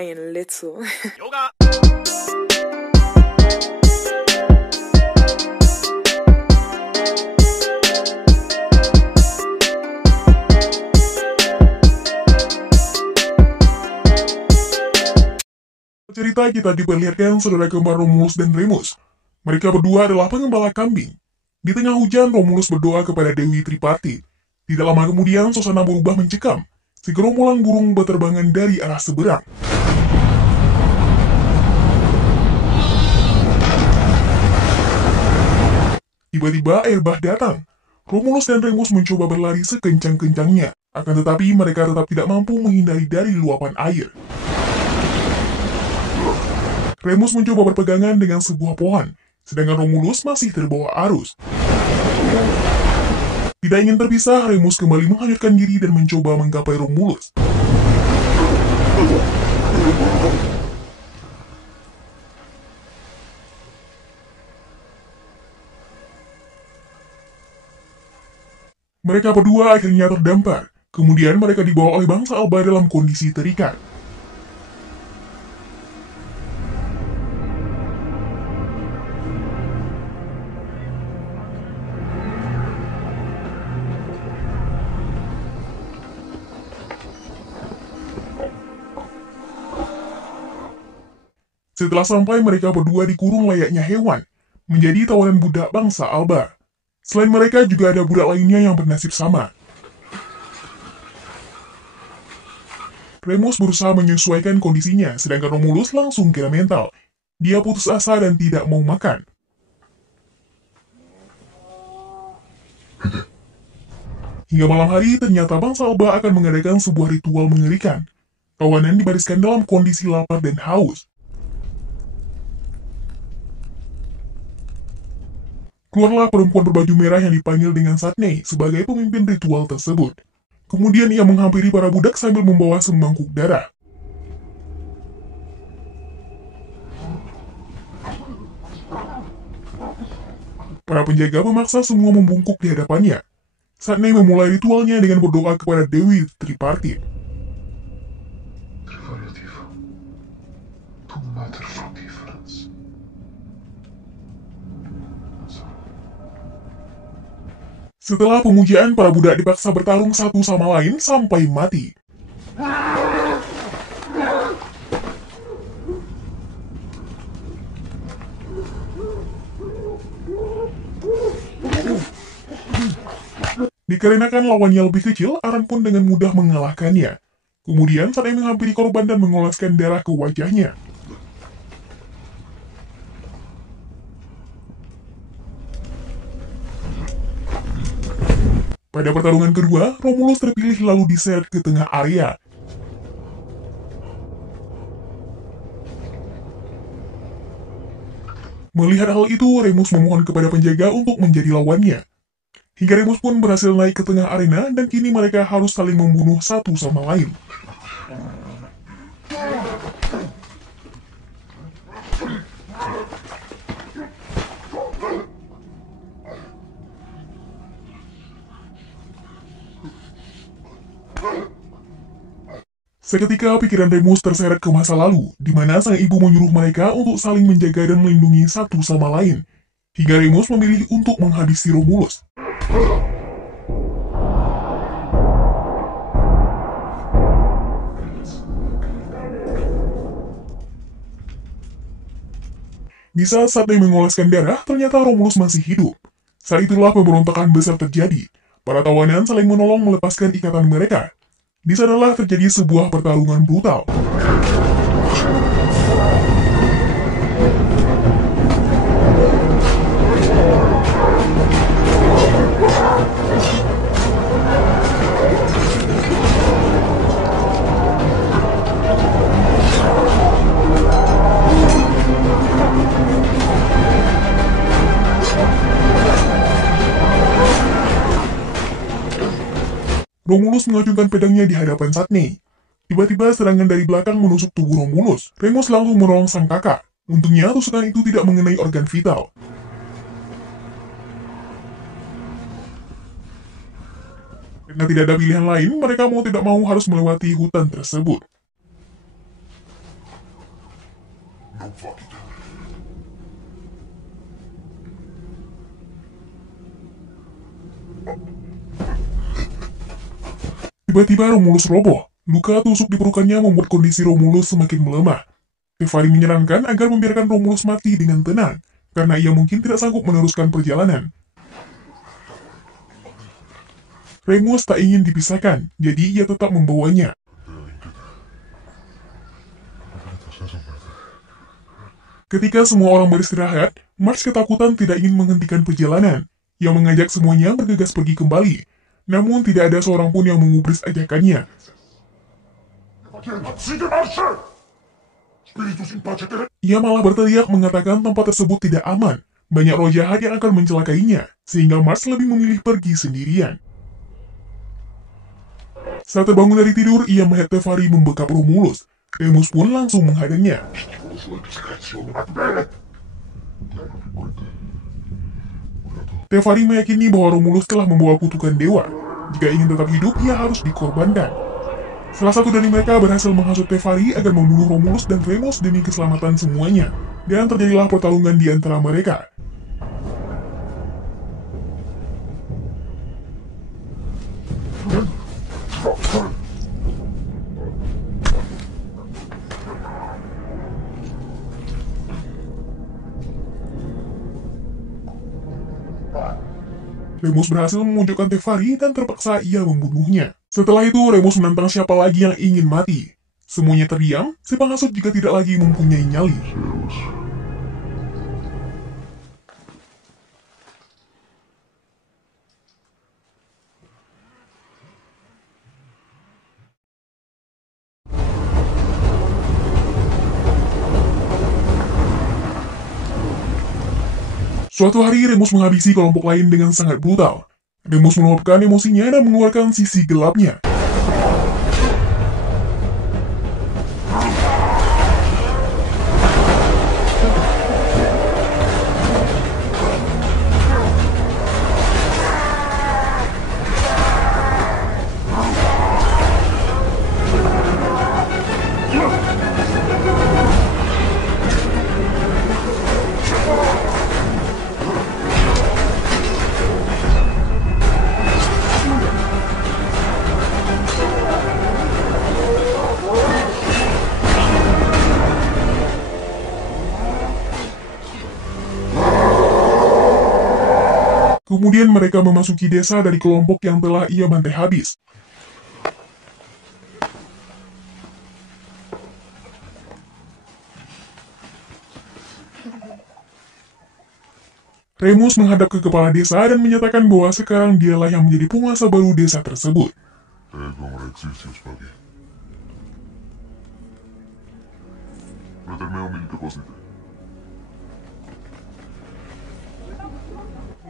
main, let's go. Yoga. Cerita kita diperlihatkan saudara kembar Romulus dan Remus. Mereka berdua adalah pengembala kambing. Di tengah hujan, Romulus berdoa kepada Dewi Tripartit. Tidak lama kemudian, suasana berubah mencekam. Segerombolan burung berterbangan dari arah seberang. Tiba-tiba air bah datang. Romulus dan Remus mencoba berlari sekencang-kencangnya. Akan tetapi mereka tetap tidak mampu menghindari dari luapan air. Remus mencoba berpegangan dengan sebuah pohon, sedangkan Romulus masih terbawa arus. Tidak ingin terpisah, Remus kembali menghanyutkan diri dan mencoba menggapai Romulus. Mereka berdua akhirnya terdampar. Kemudian mereka dibawa oleh bangsa Alba dalam kondisi terikat. Setelah sampai, mereka berdua dikurung layaknya hewan, menjadi tawanan budak bangsa Alba. Selain mereka, juga ada budak lainnya yang bernasib sama. Remus berusaha menyesuaikan kondisinya, sedangkan Romulus langsung kena mental. Dia putus asa dan tidak mau makan. Hingga malam hari, ternyata bangsa Alba akan mengadakan sebuah ritual mengerikan. Tawanan dibariskan dalam kondisi lapar dan haus. Keluarlah perempuan berbaju merah yang dipanggil dengan Satne sebagai pemimpin ritual tersebut. Kemudian ia menghampiri para budak sambil membawa semangkuk darah. Para penjaga memaksa semua membungkuk di hadapannya. Satne memulai ritualnya dengan berdoa kepada Dewi Tripartit. Setelah pemujaan, para budak dipaksa bertarung satu sama lain sampai mati. Dikarenakan lawannya lebih kecil, Aran pun dengan mudah mengalahkannya. Kemudian, Satne menghampiri korban dan mengoleskan darah ke wajahnya. Pada pertarungan kedua, Romulus terpilih lalu diseret ke tengah area. Melihat hal itu, Remus memohon kepada penjaga untuk menjadi lawannya. Hingga Remus pun berhasil naik ke tengah arena dan kini mereka harus saling membunuh satu sama lain. Seketika pikiran Remus terseret ke masa lalu, di mana sang ibu menyuruh mereka untuk saling menjaga dan melindungi satu sama lain. Hingga Remus memilih untuk menghabisi Romulus. Di saat Satne mengoleskan darah, ternyata Romulus masih hidup. Saat itulah pemberontakan besar terjadi. Para tawanan saling menolong melepaskan ikatan mereka. Di sanalah terjadi sebuah pertarungan brutal. Romulus mengacungkan pedangnya di hadapan Satne. Tiba-tiba serangan dari belakang menusuk tubuh Romulus. Remus langsung menolong sang kakak. Untungnya tusukan itu tidak mengenai organ vital. Karena tidak ada pilihan lain, mereka mau tidak mau harus melewati hutan tersebut. Tiba-tiba Romulus roboh. Luka tusuk di pelukannya membuat kondisi Romulus semakin melemah. Tefari menyarankan agar membiarkan Romulus mati dengan tenang, karena ia mungkin tidak sanggup meneruskan perjalanan. Remus tak ingin dipisahkan, jadi ia tetap membawanya. Ketika semua orang beristirahat, Mars ketakutan tidak ingin menghentikan perjalanan. Ia mengajak semuanya bergegas pergi kembali. Namun tidak ada seorang pun yang mengubris ajakannya. Ia malah berteriak mengatakan tempat tersebut tidak aman. Banyak roh jahat yang akan mencelakainya, sehingga Mars lebih memilih pergi sendirian. Saat terbangun dari tidur, ia melihat Tefari membekap Romulus. Remus pun langsung menghadangnya. Tefari meyakini bahwa Romulus telah membawa kutukan dewa. Jika ingin tetap hidup, ia harus dikorbankan. Salah satu dari mereka berhasil menghasut Tefari agar membunuh Romulus dan Remus demi keselamatan semuanya. Dan terjadilah pertarungan di antara mereka. Remus berhasil memunculkan Tefari dan terpaksa ia membunuhnya. Setelah itu, Remus menantang siapa lagi yang ingin mati. Semuanya terdiam, si penghasut juga tidak lagi mempunyai nyali. Suatu hari, Remus menghabisi kelompok lain dengan sangat brutal. Remus meluapkan emosinya dan mengeluarkan sisi gelapnya. Kemudian mereka memasuki desa dari kelompok yang telah ia bantai habis. Remus menghadap ke kepala desa dan menyatakan bahwa sekarang dialah yang menjadi penguasa baru desa tersebut.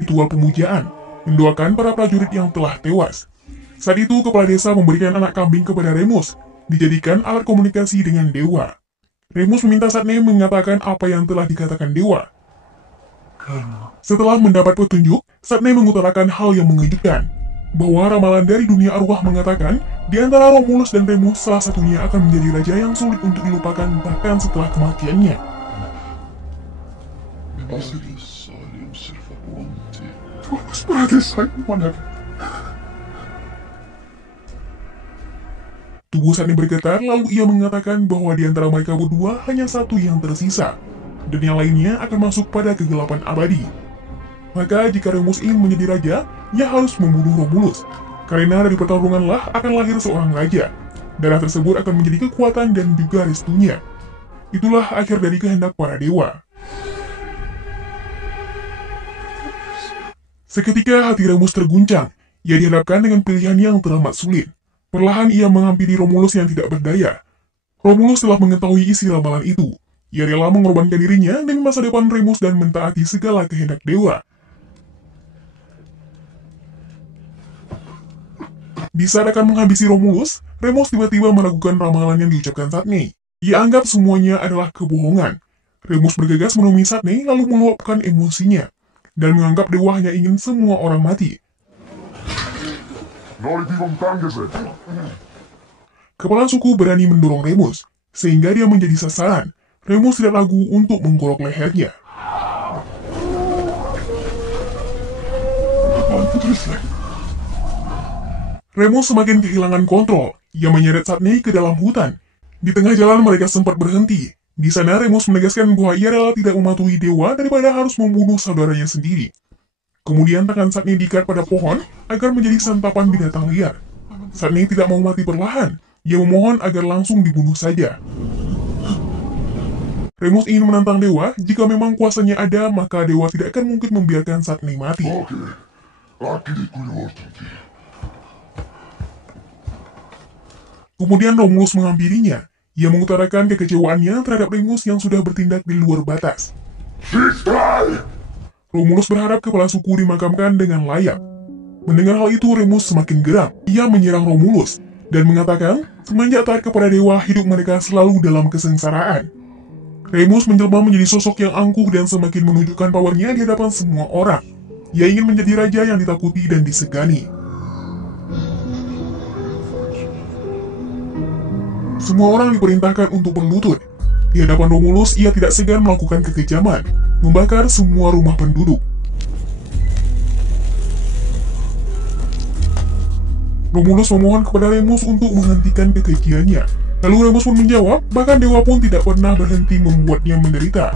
Ritual pemujaan, mendoakan para prajurit yang telah tewas. Saat itu, kepala desa memberikan anak kambing kepada Remus, dijadikan alat komunikasi dengan dewa. Remus meminta Satne mengatakan apa yang telah dikatakan dewa. Setelah mendapat petunjuk, Satne mengutarakan hal yang mengejutkan, bahwa ramalan dari dunia arwah mengatakan, di antara Romulus dan Remus salah satunya akan menjadi raja yang sulit untuk dilupakan bahkan setelah kematiannya. Tubuh Satne bergetar, lalu ia mengatakan bahwa di antara mereka berdua hanya satu yang tersisa, dan yang lainnya akan masuk pada kegelapan abadi. Maka jika Remus ingin menjadi raja, ia harus membunuh Romulus, karena dari pertarunganlah akan lahir seorang raja. Darah tersebut akan menjadi kekuatan dan juga restunya. Itulah akhir dari kehendak para dewa. Seketika hati Remus terguncang, ia dihadapkan dengan pilihan yang teramat sulit. Perlahan ia menghampiri Romulus yang tidak berdaya. Romulus telah mengetahui isi ramalan itu. Ia rela mengorbankan dirinya demi masa depan Remus dan mentaati segala kehendak dewa. Di saat akan menghabisi Romulus, Remus tiba-tiba meragukan ramalan yang diucapkan Satne. Ia anggap semuanya adalah kebohongan. Remus bergegas menemui Satne lalu meluapkan emosinya, dan menganggap dewa hanya ingin semua orang mati. Kepala suku berani mendorong Remus, sehingga dia menjadi sasaran. Remus tidak ragu untuk menggorok lehernya. Remus semakin kehilangan kontrol. Ia menyeret Satney ke dalam hutan. Di tengah jalan mereka sempat berhenti. Di sana Remus menegaskan bahwa ia rela tidak mematuhi dewa daripada harus membunuh saudaranya sendiri. Kemudian tangan Satney diikat pada pohon agar menjadi santapan binatang liar. Satney tidak mau mati perlahan. Ia memohon agar langsung dibunuh saja. Remus ingin menantang dewa. Jika memang kuasanya ada, maka dewa tidak akan mungkin membiarkan Satney mati. Kemudian Romulus menghampirinya. Ia mengutarakan kekecewaannya terhadap Remus yang sudah bertindak di luar batas. Romulus berharap kepala suku dimakamkan dengan layak. Mendengar hal itu, Remus semakin geram. Ia menyerang Romulus dan mengatakan, semenjak taat kepada dewa, hidup mereka selalu dalam kesengsaraan. Remus menjelma menjadi sosok yang angkuh dan semakin menunjukkan powernya di hadapan semua orang. Ia ingin menjadi raja yang ditakuti dan disegani. Semua orang diperintahkan untuk berlutut. Di hadapan Romulus, ia tidak segan melakukan kekejaman, membakar semua rumah penduduk. Romulus memohon kepada Remus untuk menghentikan kekejiannya. Lalu Remus pun menjawab, bahkan dewa pun tidak pernah berhenti membuatnya menderita.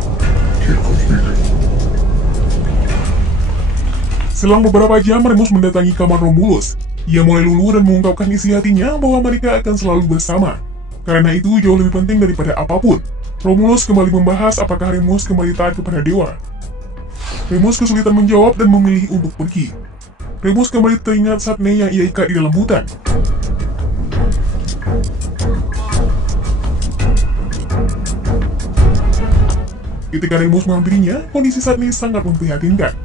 Selang beberapa jam, Remus mendatangi kamar Romulus. Ia mulai luluh dan mengungkapkan isi hatinya bahwa mereka akan selalu bersama. Karena itu jauh lebih penting daripada apapun. Romulus kembali membahas apakah Remus kembali taat kepada dewa. Remus kesulitan menjawab dan memilih untuk pergi. Remus kembali teringat Satney yang ia ikat di dalam hutan. Ketika Remus menghampirinya, kondisi Satney sangat memprihatinkan.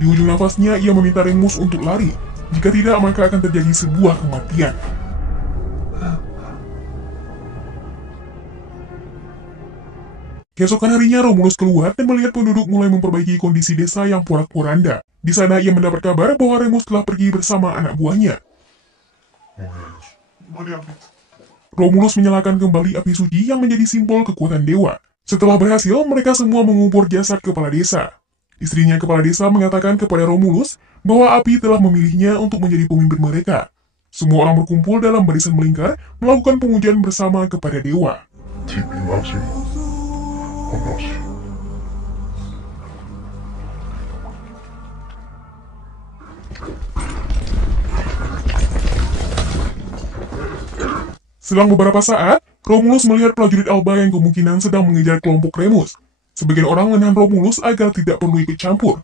Di ujung nafasnya, ia meminta Remus untuk lari. Jika tidak, maka akan terjadi sebuah kematian. Keesokan harinya, Romulus keluar dan melihat penduduk mulai memperbaiki kondisi desa yang porak-poranda. Di sana, ia mendapat kabar bahwa Remus telah pergi bersama anak buahnya. Romulus menyalakan kembali api suci yang menjadi simbol kekuatan dewa. Setelah berhasil, mereka semua mengubur jasad kepala desa. Istrinya kepala desa mengatakan kepada Romulus bahwa api telah memilihnya untuk menjadi pemimpin mereka. Semua orang berkumpul dalam barisan melingkar, melakukan pengujian bersama kepada dewa. Selang beberapa saat, Romulus melihat prajurit Alba yang kemungkinan sedang mengejar kelompok Remus. Sebagian orang menahan Romulus agar tidak perlu ikut campur.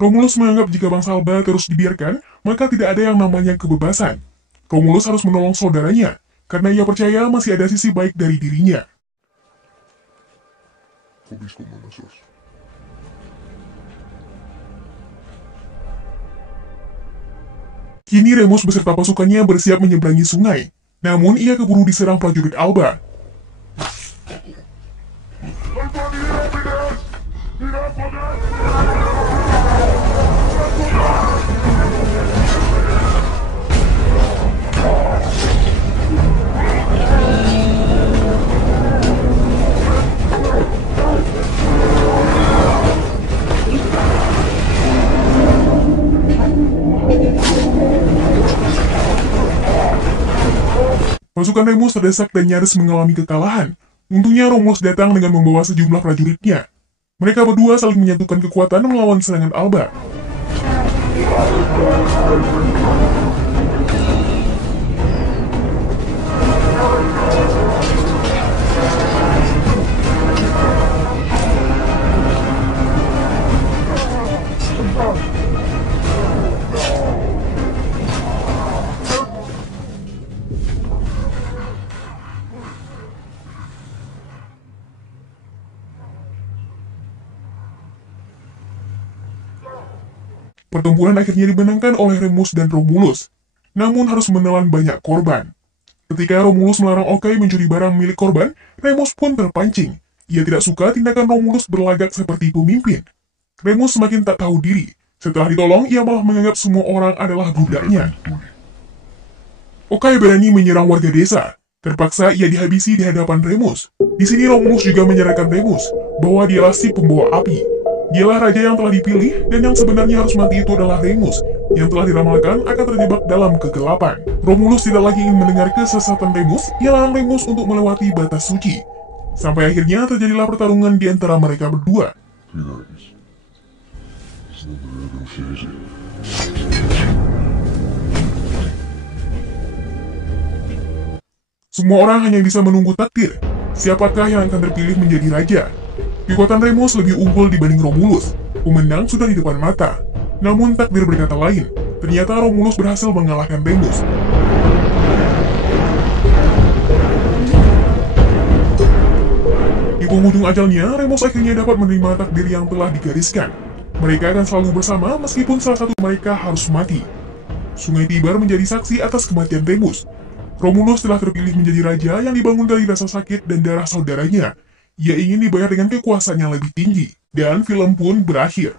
Romulus menganggap jika bangsa Alba terus dibiarkan, maka tidak ada yang namanya kebebasan. Romulus harus menolong saudaranya, karena ia percaya masih ada sisi baik dari dirinya. Kini Remus beserta pasukannya bersiap menyeberangi sungai. Namun ia keburu diserang prajurit Alba. Pasukan Remus terdesak dan nyaris mengalami kekalahan. Untungnya Romulus datang dengan membawa sejumlah prajuritnya. Mereka berdua saling menyatukan kekuatan melawan serangan Alba. Pertempuran akhirnya dimenangkan oleh Remus dan Romulus, namun harus menelan banyak korban. Ketika Romulus melarang Okai mencuri barang milik korban, Remus pun terpancing. Ia tidak suka tindakan Romulus berlagak seperti pemimpin. Remus semakin tak tahu diri. Setelah ditolong, ia malah menganggap semua orang adalah budaknya. Okai berani menyerang warga desa. Terpaksa ia dihabisi di hadapan Remus. Di sini Romulus juga menyerahkan Remus bahwa dialah si pembawa api. Dialah raja yang telah dipilih, dan yang sebenarnya harus mati itu adalah Remus, yang telah diramalkan akan terjebak dalam kegelapan. Romulus tidak lagi ingin mendengar kesesatan Remus. Ia larang Remus untuk melewati batas suci. Sampai akhirnya terjadilah pertarungan di antara mereka berdua. Semua orang hanya bisa menunggu takdir. Siapakah yang akan terpilih menjadi raja? Kekuatan Remus lebih unggul dibanding Romulus. Pemenang sudah di depan mata. Namun takdir berkata lain. Ternyata Romulus berhasil mengalahkan Remus. Di penghujung ajalnya, Remus akhirnya dapat menerima takdir yang telah digariskan. Mereka akan selalu bersama meskipun salah satu mereka harus mati. Sungai Tiber menjadi saksi atas kematian Remus. Romulus telah terpilih menjadi raja yang dibangun dari rasa sakit dan darah saudaranya. Ia ingin dibayar dengan kekuasaan yang lebih tinggi. Dan film pun berakhir.